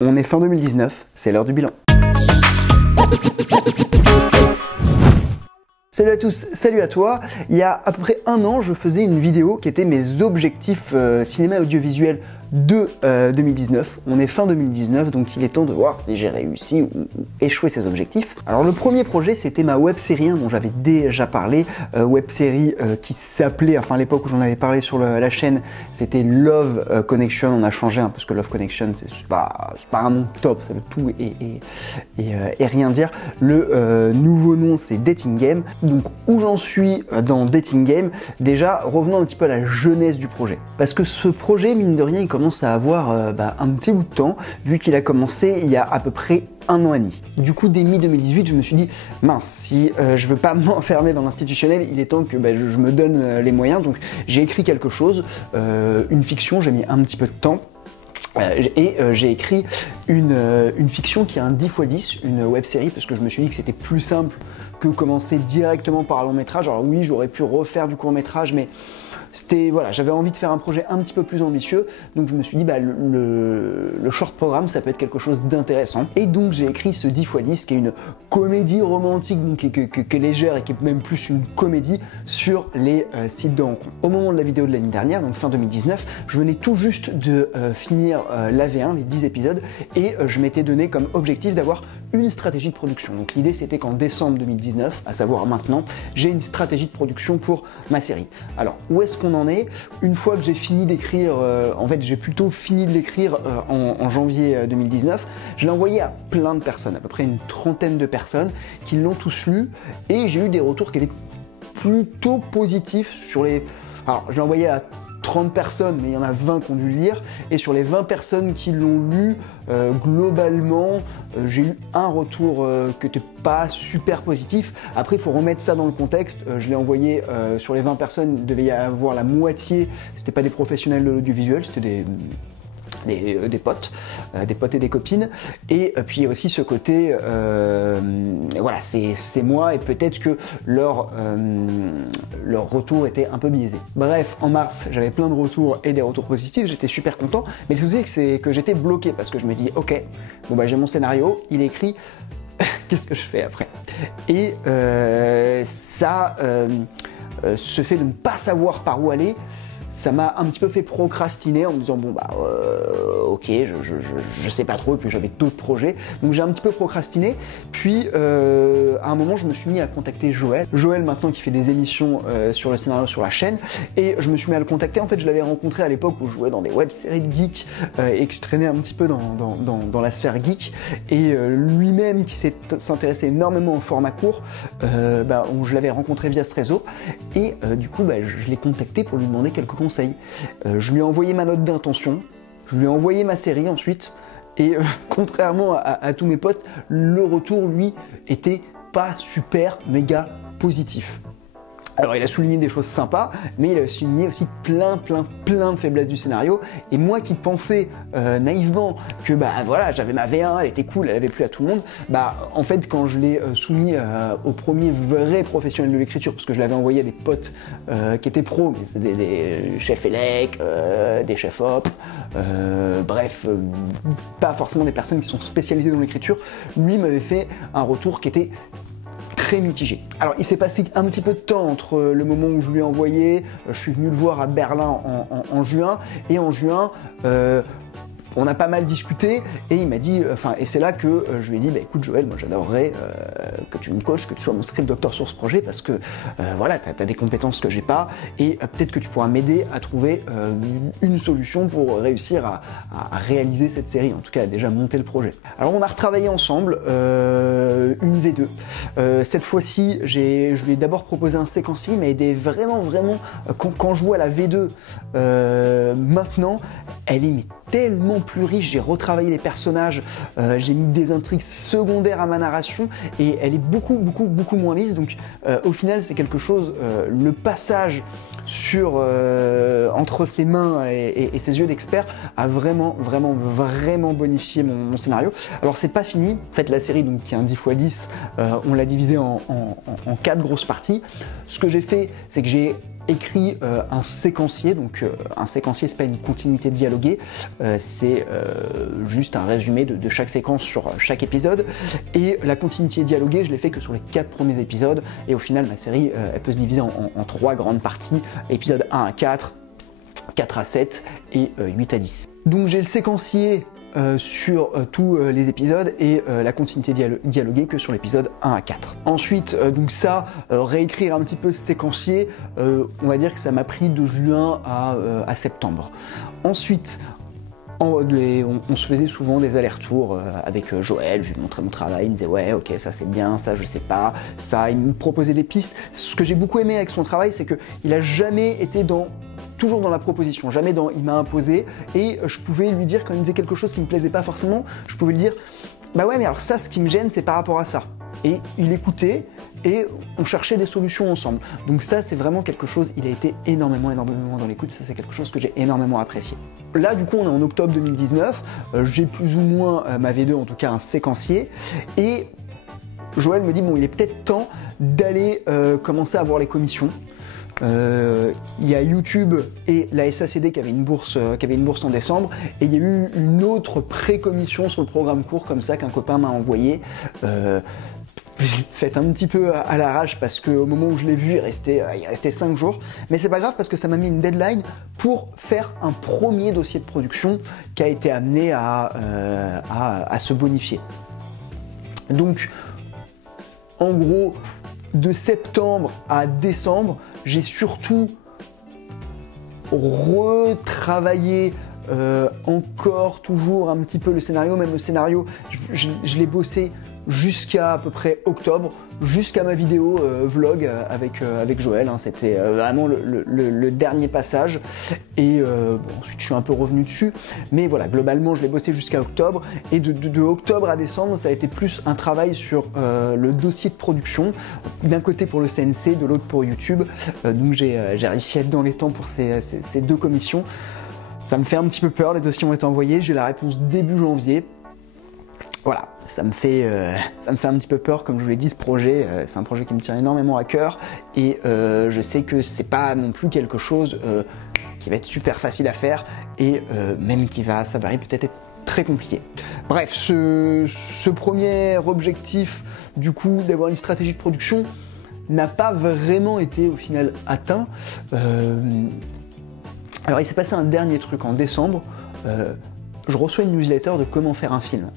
On est fin 2019, c'est l'heure du bilan. Salut à tous, salut à toi. Il y a à peu près un an, je faisais une vidéo qui était mes objectifs cinéma audiovisuel de 2019. On est fin 2019, donc il est temps de voir si j'ai réussi ou échoué ces objectifs. Alors le premier projet, c'était ma web série dont j'avais déjà parlé, web série qui s'appelait, enfin à l'époque où j'en avais parlé sur la chaîne, c'était Love Connection. On a changé parce que Love Connection, c'est pas un nom top, ça veut tout et rien dire. Le nouveau nom, c'est Dating Game. Donc où j'en suis dans Dating Game, déjà revenons un petit peu à la jeunesse du projet, parce que ce projet, mine de rien, il commence à avoir un petit bout de temps, vu qu'il a commencé il y a à peu près un an et demi. Du coup, dès mi-2018, je me suis dit, mince, si je veux pas m'enfermer dans l'institutionnel, il est temps que je me donne les moyens. Donc j'ai écrit quelque chose, une fiction, j'ai mis un petit peu de temps. J'ai écrit une fiction qui est un 10x10, une web série, parce que je me suis dit que c'était plus simple que commencer directement par un long métrage. Alors oui, j'aurais pu refaire du court métrage, mais c'était, voilà, j'avais envie de faire un projet un petit peu plus ambitieux, donc je me suis dit le short programme, ça peut être quelque chose d'intéressant. Et donc j'ai écrit ce 10x10 qui est une comédie romantique, donc qui est légère et qui est même plus une comédie sur les sites de rencontres. Au moment de la vidéo de l'année dernière, donc fin 2019, je venais tout juste de finir la V1, les 10 épisodes, et je m'étais donné comme objectif d'avoir une stratégie de production. Donc l'idée c'était qu'en décembre 2019, à savoir maintenant, j'ai une stratégie de production pour ma série. Alors où est-ce qu'on en est? Une fois que j'ai fini d'écrire, en fait j'ai plutôt fini de l'écrire en janvier 2019, je l'ai envoyé à plein de personnes, à peu près une trentaine de personnes qui l'ont tous lu, et j'ai eu des retours qui étaient plutôt positifs sur les... Alors je l'ai envoyé à 30 personnes, mais il y en a 20 qui ont dû le lire, et sur les 20 personnes qui l'ont lu, globalement, j'ai eu un retour qui n'était pas super positif. Après, il faut remettre ça dans le contexte. Je l'ai envoyé sur les 20 personnes, il devait y avoir la moitié, c'était pas des professionnels de l'audiovisuel, c'était des potes et des copines, et puis aussi ce côté voilà, c'est moi, et peut-être que leur retour était un peu biaisé. Bref, en mars j'avais plein de retours et des retours positifs, j'étais super content, mais le souci c'est que j'étais bloqué parce que je me dis ok, bon j'ai mon scénario, il est écrit, qu'est-ce que je fais après? Et ce fait de ne pas savoir par où aller, ça m'a un petit peu fait procrastiner en me disant bon ok, je sais pas trop, et puis j'avais d'autres projets, donc j'ai un petit peu procrastiné. Puis à un moment je me suis mis à contacter Joël maintenant qui fait des émissions sur le scénario sur la chaîne, et je me suis mis à le contacter. En fait je l'avais rencontré à l'époque où je jouais dans des web-séries de geeks et que je traînais un petit peu dans la sphère geek, et lui-même qui s'intéressait énormément au format court, je l'avais rencontré via ce réseau, et du coup je l'ai contacté pour lui demander quelques conseils. Je lui ai envoyé ma note d'intention, je lui ai envoyé ma série ensuite, et contrairement à tous mes potes, le retour lui était pas super méga positif. Alors il a souligné des choses sympas, mais il a souligné aussi plein de faiblesses du scénario, et moi qui pensais naïvement que voilà, j'avais ma V1, elle était cool, elle avait plu à tout le monde, en fait quand je l'ai soumis au premier vrai professionnel de l'écriture, parce que je l'avais envoyé à des potes qui étaient pros, mais c'est des chefs élec, des chefs op, bref, pas forcément des personnes qui sont spécialisées dans l'écriture, lui m'avait fait un retour qui était très mitigé. Alors il s'est passé un petit peu de temps entre le moment où je lui ai envoyé, je suis venu le voir à Berlin en juin, et en juin on a pas mal discuté, et il m'a dit, et c'est là que je lui ai dit, écoute Joël, moi j'adorerais que tu me coaches, que tu sois mon script doctor sur ce projet, parce que voilà, t'as des compétences que j'ai pas, et peut-être que tu pourras m'aider à trouver une solution pour réussir à réaliser cette série, en tout cas à déjà monter le projet. Alors on a retravaillé ensemble une V2. Cette fois-ci, je lui ai d'abord proposé un séquencier, mais vraiment, quand je vois la V2 maintenant, elle est tellement plus riche, j'ai retravaillé les personnages, j'ai mis des intrigues secondaires à ma narration, et elle est beaucoup moins lisse, donc au final c'est quelque chose, le passage entre ses mains et ses yeux d'expert a vraiment bonifié mon scénario. Alors c'est pas fini, en fait la série donc, qui est un 10x10, on l'a divisé en 4 grosses parties. Ce que j'ai fait, c'est que j'ai écrit un séquencier, donc un séquencier c'est pas une continuité dialoguée, c'est juste un résumé de chaque séquence sur chaque épisode, et la continuité dialoguée je l'ai fait que sur les 4 premiers épisodes, et au final ma série elle peut se diviser en 3 grandes parties, épisodes 1 à 4, 4 à 7 et 8 à 10. Donc j'ai le séquencier sur tous les épisodes et la continuité dialoguée que sur l'épisode 1 à 4. Ensuite, donc ça, réécrire un petit peu ce séquencier, on va dire que ça m'a pris de juin à septembre. Ensuite, on se faisait souvent des allers-retours avec Joël, je lui montrais mon travail, il me disait ouais ok ça c'est bien, ça je sais pas, ça, il me proposait des pistes. Ce que j'ai beaucoup aimé avec son travail, c'est qu'il a jamais été toujours dans la proposition, jamais dans il m'a imposé, et je pouvais lui dire quand il me disait quelque chose qui me plaisait pas forcément, je pouvais lui dire bah ouais mais alors ça ce qui me gêne c'est par rapport à ça. Et il écoutait et on cherchait des solutions ensemble. Donc ça c'est vraiment quelque chose, il a été énormément dans l'écoute, ça c'est quelque chose que j'ai énormément apprécié. Là du coup on est en octobre 2019, j'ai plus ou moins ma V2 en tout cas un séquencier, et Joël me dit bon il est peut-être temps d'aller commencer à voir les commissions. Il y a YouTube et la SACD qui avait une bourse en décembre, et il y a eu une autre pré-commission sur le programme court comme ça qu'un copain m'a envoyé. J'ai fait un petit peu à l'arrache parce qu'au moment où je l'ai vu, il restait 5 jours. Mais c'est pas grave parce que ça m'a mis une deadline pour faire un premier dossier de production qui a été amené à se bonifier. Donc, en gros, de septembre à décembre, j'ai surtout retravaillé encore toujours un petit peu le scénario. Même le scénario, je l'ai bossé jusqu'à à peu près octobre, jusqu'à ma vidéo vlog avec Joël, hein. C'était vraiment le dernier passage, et bon, ensuite je suis un peu revenu dessus, mais voilà, globalement je l'ai bossé jusqu'à octobre, et de octobre à décembre ça a été plus un travail sur le dossier de production, d'un côté pour le CNC, de l'autre pour YouTube. Donc j'ai réussi à être dans les temps pour ces 2 commissions. Ça me fait un petit peu peur, les dossiers ont été envoyés, j'ai la réponse début janvier. Voilà, ça me fait un petit peu peur, comme je vous l'ai dit, ce projet, c'est un projet qui me tient énormément à cœur, et je sais que c'est pas non plus quelque chose qui va être super facile à faire, et même qui va s'avérer peut-être être très compliqué. Bref, ce premier objectif, du coup, d'avoir une stratégie de production, n'a pas vraiment été au final atteint. Alors il s'est passé un dernier truc en décembre. Je reçois une newsletter de comment faire un film.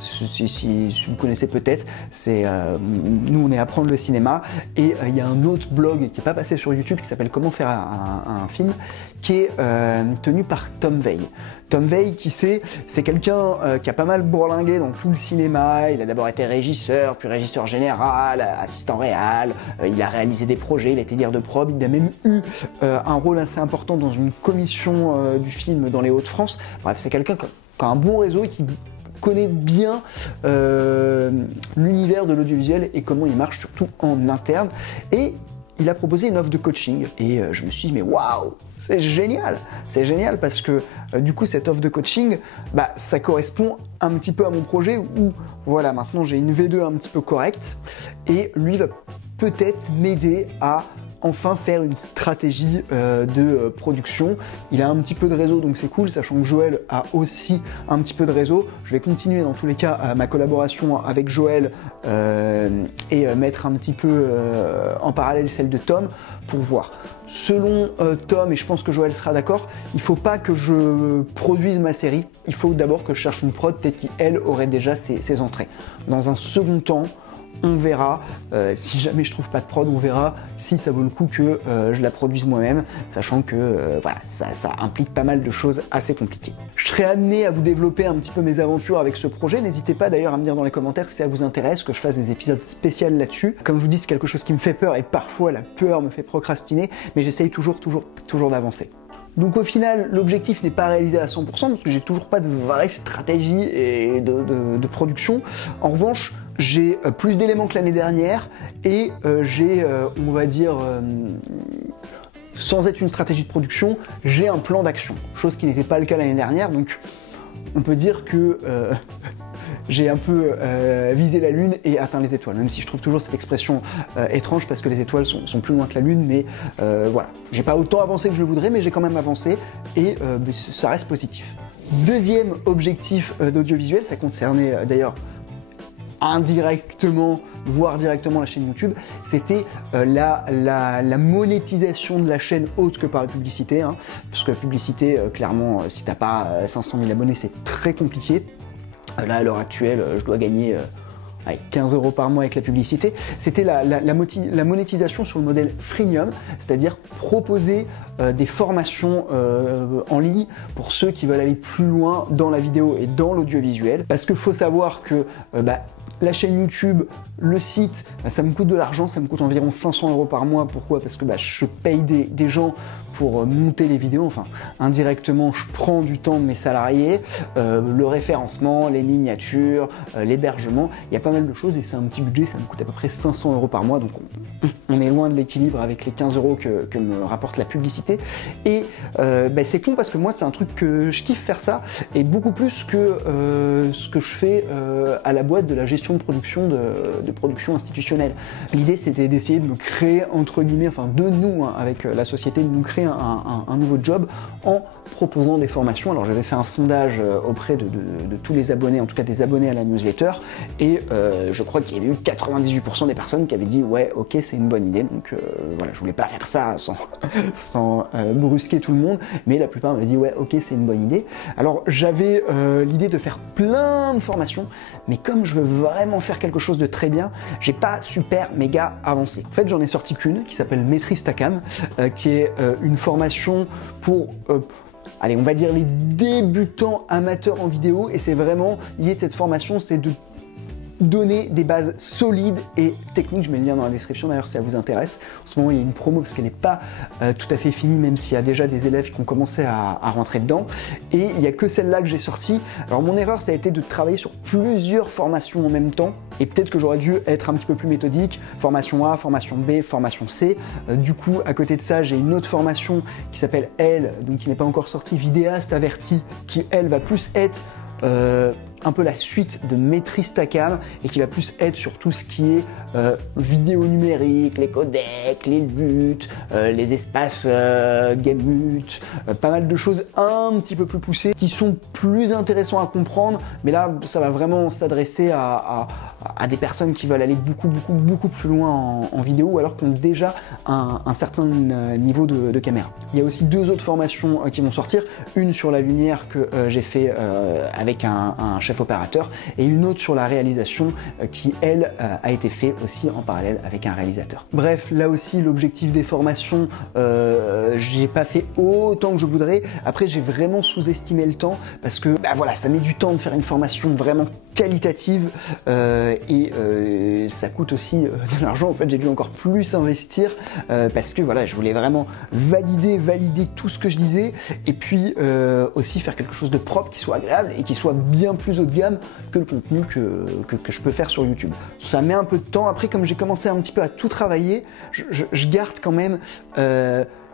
Si vous connaissez peut-être, c'est nous on est Apprendre le cinéma, et il y a un autre blog qui n'est pas passé sur YouTube qui s'appelle Comment faire un film, qui est tenu par Tom Veil. Tom Veil, qui c'est quelqu'un qui a pas mal bourlingué dans tout le cinéma. Il a d'abord été régisseur, puis régisseur général, assistant réal, il a réalisé des projets, il a été leader de prod, il a même eu un rôle assez important dans une commission du film dans les Hauts-de-France. Bref, c'est quelqu'un qui a un bon réseau et qui connaît bien l'univers de l'audiovisuel et comment il marche, surtout en interne. Et il a proposé une offre de coaching, et je me suis dit mais waouh, c'est génial parce que du coup cette offre de coaching, bah, ça correspond un petit peu à mon projet où voilà, maintenant j'ai une V2 un petit peu correcte, et lui va peut-être m'aider à enfin faire une stratégie de production. Il a un petit peu de réseau, donc c'est cool, sachant que Joël a aussi un petit peu de réseau. Je vais continuer dans tous les cas ma collaboration avec Joël et mettre un petit peu en parallèle celle de Tom pour voir. Selon Tom, et je pense que Joël sera d'accord, il ne faut pas que je produise ma série, il faut d'abord que je cherche une prod peut-être qui, elle, aurait déjà ses entrées. Dans un second temps, on verra, si jamais je trouve pas de prod, on verra si ça vaut le coup que je la produise moi-même, sachant que voilà, ça implique pas mal de choses assez compliquées. Je serai amené à vous développer un petit peu mes aventures avec ce projet. N'hésitez pas d'ailleurs à me dire dans les commentaires si ça vous intéresse que je fasse des épisodes spéciaux là-dessus. Comme je vous dis, c'est quelque chose qui me fait peur, et parfois la peur me fait procrastiner, mais j'essaye toujours d'avancer. Donc au final, l'objectif n'est pas réalisé à 100% parce que j'ai toujours pas de vraie stratégie et de production. En revanche, j'ai plus d'éléments que l'année dernière, et j'ai, on va dire, sans être une stratégie de production, j'ai un plan d'action, chose qui n'était pas le cas l'année dernière. Donc on peut dire que j'ai un peu visé la lune et atteint les étoiles, même si je trouve toujours cette expression étrange parce que les étoiles sont plus loin que la lune, mais voilà, j'ai pas autant avancé que je le voudrais, mais j'ai quand même avancé et ça reste positif. Deuxième objectif d'audiovisuel, ça concernait d'ailleurs indirectement, voire directement la chaîne YouTube, c'était la monétisation de la chaîne autre que par la publicité, hein, parce que la publicité, clairement, si t'as pas 500 000 abonnés, c'est très compliqué. Là, à l'heure actuelle, je dois gagner 15 € par mois avec la publicité. C'était la monétisation sur le modèle freemium, c'est-à-dire proposer des formations en ligne pour ceux qui veulent aller plus loin dans la vidéo et dans l'audiovisuel. Parce qu'il faut savoir que la chaîne YouTube, le site, ça me coûte de l'argent, ça me coûte environ 500 € par mois. Pourquoi? Parce que je paye des gens pour monter les vidéos, enfin indirectement je prends du temps de mes salariés, le référencement, les miniatures, l'hébergement, il y a pas mal de choses et c'est un petit budget, ça me coûte à peu près 500 € par mois, donc on est loin de l'équilibre avec les 15 € que me rapporte la publicité. Et c'est con parce que moi c'est un truc que je kiffe faire ça, et beaucoup plus que ce que je fais à la boîte de la gestion de production de production institutionnelle. L'idée c'était d'essayer de me créer, entre guillemets, enfin de nous, hein, avec la société, de nous créer un nouveau job en proposant des formations. Alors j'avais fait un sondage auprès de tous les abonnés, en tout cas des abonnés à la newsletter, et je crois qu'il y avait eu 98% des personnes qui avaient dit ouais, ok, c'est une bonne idée. Donc voilà, je voulais pas faire ça sans brusquer tout le monde, mais la plupart m'avaient dit ouais, ok, c'est une bonne idée. Alors j'avais l'idée de faire plein de formations, mais comme je veux vraiment faire quelque chose de très bien, j'ai pas super méga avancé. En fait, j'en ai sorti qu'une qui s'appelle Maîtrise ta cam, qui est une formation pour allez, on va dire les débutants amateurs en vidéo, et c'est vraiment l'idée de cette formation, c'est de donner des bases solides et techniques. Je mets le lien dans la description d'ailleurs si ça vous intéresse. En ce moment il y a une promo parce qu'elle n'est pas tout à fait finie, même s'il y a déjà des élèves qui ont commencé à rentrer dedans, et il n'y a que celle-là que j'ai sortie. Alors mon erreur ça a été de travailler sur plusieurs formations en même temps, et peut-être que j'aurais dû être un petit peu plus méthodique, formation A, formation B, formation C. Du coup à côté de ça j'ai une autre formation qui s'appelle elle, donc qui n'est pas encore sortie, vidéaste averti, qui elle va plus être un peu la suite de Maîtrise ta cam, et qui va plus être sur tout ce qui est vidéo numérique, les codecs, les buts, les espaces gamut, pas mal de choses un petit peu plus poussées qui sont plus intéressants à comprendre, mais là ça va vraiment s'adresser à des personnes qui veulent aller beaucoup plus loin en vidéo, ou alors qui ont déjà un certain niveau de caméra. Il y a aussi deux autres formations qui vont sortir, une sur la lumière que j'ai fait avec un chef opérateur, et une autre sur la réalisation qui elle a été fait aussi en parallèle avec un réalisateur. Bref, là aussi l'objectif des formations, j'ai pas fait autant que je voudrais. Après j'ai vraiment sous-estimé le temps, parce que voilà, ça met du temps de faire une formation vraiment qualitative, et ça coûte aussi de l'argent. En fait j'ai dû encore plus investir parce que voilà, je voulais vraiment valider tout ce que je disais, et puis aussi faire quelque chose de propre, qui soit agréable et qui soit bien plus haut de gamme que le contenu que je peux faire sur YouTube. Ça met un peu de temps. Après, comme j'ai commencé un petit peu à tout travailler, je garde quand même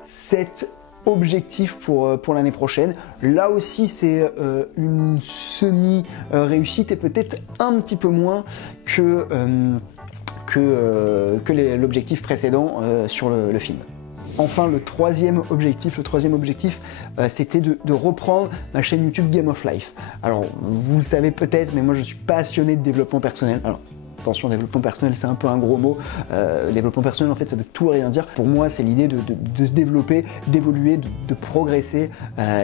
cet objectif pour l'année prochaine. Là aussi c'est une semi-réussite, et peut-être un petit peu moins que l'objectif précédent sur le film. Enfin, le troisième objectif, c'était de reprendre ma chaîne YouTube Game of Life. Alors, vous le savez peut-être, mais moi je suis passionné de développement personnel. Alors, attention, développement personnel c'est un peu un gros mot. Développement personnel en fait ça veut tout et rien dire. Pour moi c'est l'idée de se développer, d'évoluer, de progresser,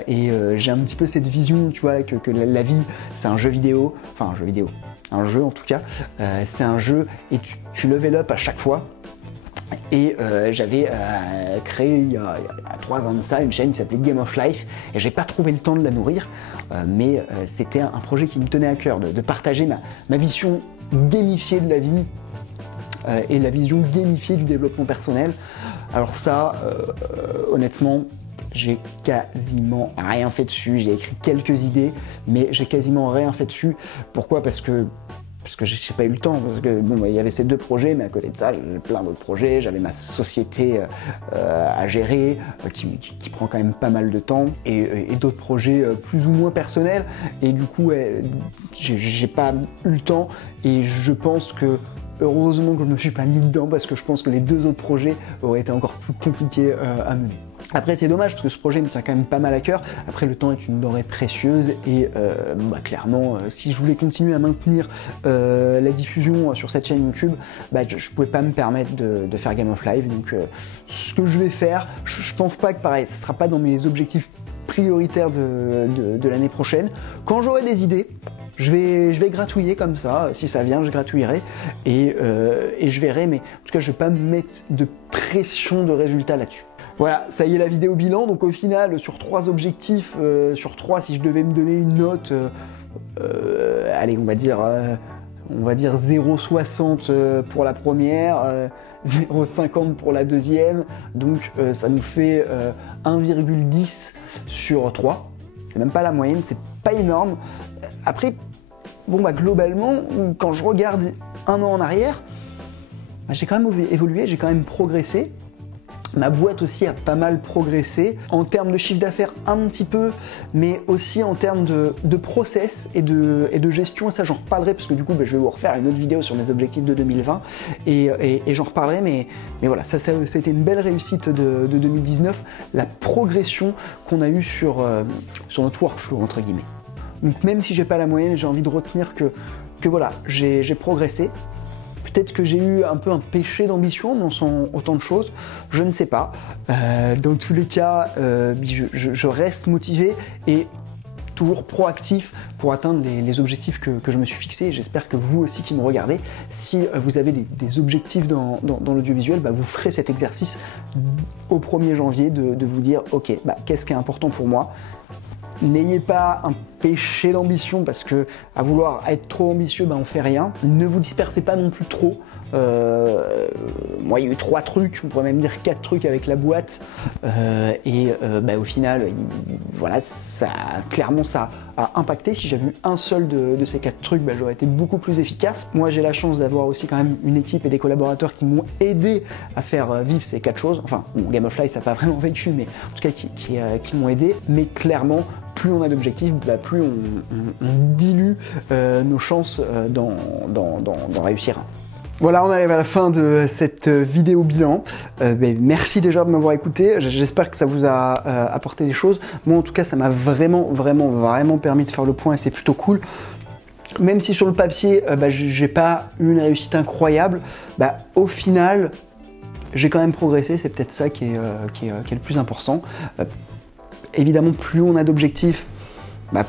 et j'ai un petit peu cette vision, tu vois, que la vie c'est un jeu vidéo, enfin un jeu en tout cas, c'est un jeu et tu level up à chaque fois. Et j'avais créé il y a 3 ans de ça une chaîne qui s'appelait Game of Life, et j'ai pas trouvé le temps de la nourrir, mais c'était un projet qui me tenait à cœur de partager ma vision gamifiée de la vie et la vision gamifiée du développement personnel. Alors ça, honnêtement, j'ai quasiment rien fait dessus. J'ai écrit quelques idées, mais j'ai quasiment rien fait dessus. Pourquoi? Parce que parce que j'ai pas eu le temps, parce que bon, il y avait ces 2 projets, mais à côté de ça, j'ai plein d'autres projets, j'avais ma société à gérer, qui prend quand même pas mal de temps, et d'autres projets plus ou moins personnels, et du coup, j'ai pas eu le temps, et je pense que heureusement que je ne me suis pas mis dedans, parce que je pense que les 2 autres projets auraient été encore plus compliqués à mener. Après c'est dommage parce que ce projet me tient quand même pas mal à cœur. Après le temps est une denrée précieuse et clairement si je voulais continuer à maintenir la diffusion sur cette chaîne YouTube, je pouvais pas me permettre de faire Game of Life. Donc ce que je vais faire, je pense pas que pareil, ce sera pas dans mes objectifs prioritaires de l'année prochaine. Quand j'aurai des idées, je vais gratouiller comme ça, si ça vient je gratouillerai et je verrai, mais en tout cas je vais pas me mettre de pression de résultat là-dessus. Voilà, ça y est la vidéo bilan, donc au final sur 3 objectifs, sur 3 si je devais me donner une note, allez on va dire 0,60 pour la première, 0,50 pour la deuxième, donc ça nous fait 1,10 sur 3, c'est même pas la moyenne, c'est pas énorme. Après, bon globalement, quand je regarde un an en arrière, j'ai quand même évolué, j'ai quand même progressé. Ma boîte aussi a pas mal progressé, en termes de chiffre d'affaires un petit peu, mais aussi en termes de process et de gestion, et ça j'en reparlerai, parce que du coup je vais vous refaire une autre vidéo sur mes objectifs de 2020, et j'en reparlerai, mais voilà, ça a été une belle réussite de 2019, la progression qu'on a eue sur notre workflow, entre guillemets. Donc même si j'ai pas la moyenne, j'ai envie de retenir que voilà, j'ai progressé. Peut-être que j'ai eu un peu un péché d'ambition en lançant autant de choses, je ne sais pas. Dans tous les cas, je reste motivé et toujours proactif pour atteindre les objectifs que je me suis fixés. J'espère que vous aussi qui me regardez, si vous avez des objectifs dans l'audiovisuel, vous ferez cet exercice au 1er janvier de vous dire ok, qu'est-ce qui est important pour moi. N'ayez pas un péché d'ambition, parce que à vouloir être trop ambitieux, on fait rien. Ne vous dispersez pas non plus trop. Moi, il y a eu 3 trucs, on pourrait même dire 4 trucs avec la boîte, au final, voilà, clairement ça a impacté. Si j'avais eu un seul de ces 4 trucs, j'aurais été beaucoup plus efficace. Moi, j'ai la chance d'avoir aussi quand même une équipe et des collaborateurs qui m'ont aidé à faire vivre ces 4 choses. Enfin, bon, Game of Life, ça n'a pas vraiment vécu, mais en tout cas qui m'ont aidé. Mais clairement, plus on a d'objectifs, plus on dilue nos chances d'en réussir un. Voilà, on arrive à la fin de cette vidéo bilan. Merci déjà de m'avoir écouté. J'espère que ça vous a apporté des choses. Moi, en tout cas, ça m'a vraiment permis de faire le point et c'est plutôt cool. Même si sur le papier, j'ai pas eu une réussite incroyable, au final, j'ai quand même progressé. C'est peut-être ça qui est le plus important. Évidemment, plus on a d'objectifs,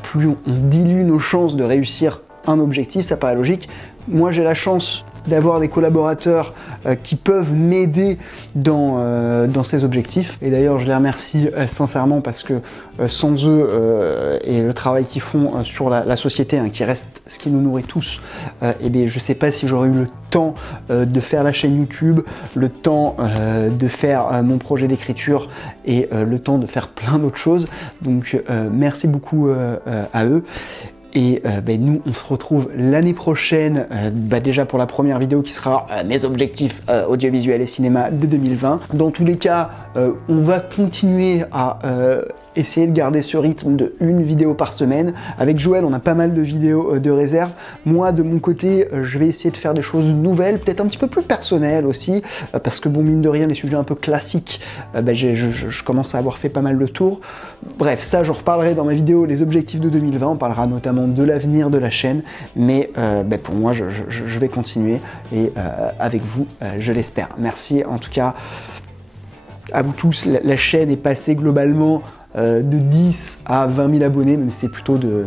plus on dilue nos chances de réussir un objectif, ça paraît logique. Moi, j'ai la chance d'avoir des collaborateurs qui peuvent m'aider dans ces objectifs. Et d'ailleurs, je les remercie sincèrement, parce que sans eux et le travail qu'ils font sur la société, qui reste ce qui nous nourrit tous, je sais pas si j'aurais eu le temps de faire la chaîne YouTube, le temps de faire mon projet d'écriture et le temps de faire plein d'autres choses. Donc merci beaucoup à eux. Et nous, on se retrouve l'année prochaine, déjà pour la première vidéo qui sera mes objectifs audiovisuels et cinéma de 2020. Dans tous les cas, on va continuer à essayer de garder ce rythme de 1 vidéo par semaine. Avec Joël, on a pas mal de vidéos de réserve. Moi, de mon côté, je vais essayer de faire des choses nouvelles, peut-être un petit peu plus personnelles aussi, parce que bon, mine de rien, les sujets un peu classiques, je commence à avoir fait pas mal de tours. Bref, ça, j'en reparlerai dans ma vidéo les objectifs de 2020. On parlera notamment de l'avenir de la chaîne, mais pour moi, je vais continuer et avec vous, je l'espère. Merci en tout cas à vous tous. La chaîne est passée globalement de 10 à 20 000 abonnés, même si c'est plutôt de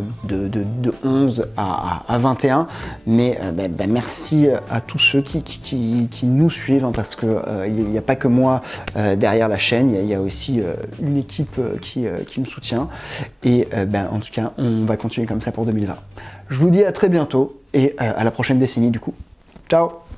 11 à 21. Mais merci à tous ceux qui nous suivent, parce que il n'y a pas que moi derrière la chaîne, il y a aussi une équipe qui me soutient. Et en tout cas, on va continuer comme ça pour 2020. Je vous dis à très bientôt et à la prochaine décennie du coup. Ciao!